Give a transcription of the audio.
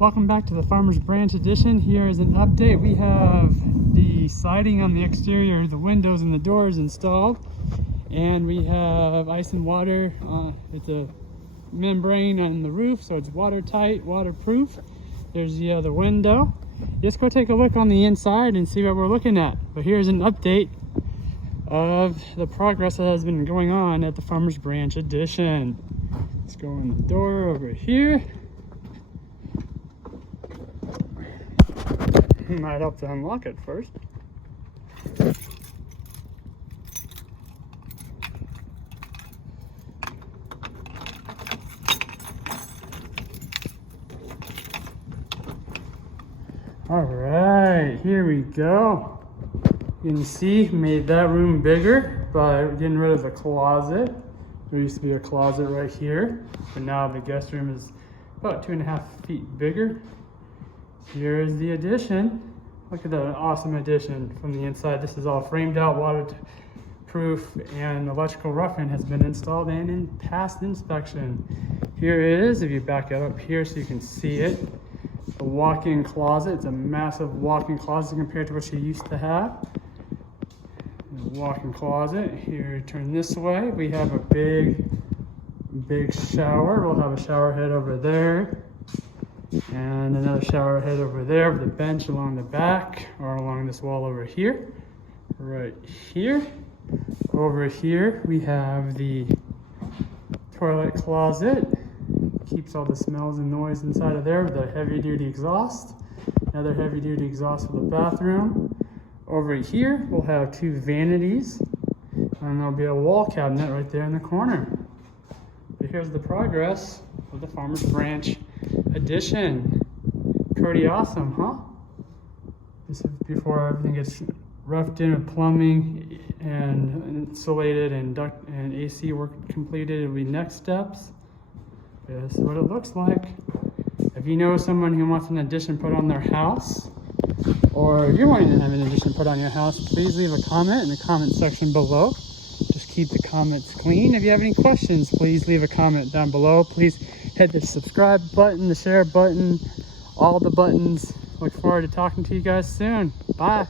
Welcome back to the Farmers Branch Edition. Here is an update. We have the siding on the exterior, the windows and the doors installed, and we have ice and water. It's a membrane on the roof, so it's watertight, waterproof. There's the other window. Let's go take a look on the inside and see what we're looking at. But here's an update of the progress that has been going on at the Farmers Branch Edition. Let's go in the door over here. Might help to unlock it first. All right, here we go. You can see, made that room bigger by getting rid of the closet. There used to be a closet right here, but now the guest room is about 2.5 feet bigger. Here is the addition. Look at that awesome addition from the inside. This is all framed out, waterproof, and electrical roughing has been installed and in past inspection. Here it is, if you back it up here so you can see it. The walk-in closet. It's a massive walk-in closet compared to what you used to have. Walk-in closet. Here, turn this way. We have a big shower. We'll have a shower head over there. And another shower head over there with a bench along the back or along this wall over here. Right here. Over here we have the toilet closet. Keeps all the smells and noise inside of there with a heavy duty exhaust. Another heavy duty exhaust for the bathroom. Over here we'll have 2 vanities and there'll be a wall cabinet right there in the corner. But here's the progress of the Farmers Branch Edition. Pretty awesome, huh? This is before everything gets roughed in with plumbing and insulated and duct and AC work completed. It'll be next steps. This is what it looks like. If you know someone who wants an addition put on their house, or you're wanting to have an addition put on your house, please leave a comment in the comment section below. Just keep the comments clean. If you have any questions, please leave a comment down below. Please hit the subscribe button, the share button, all the buttons. Look forward to talking to you guys soon. Bye.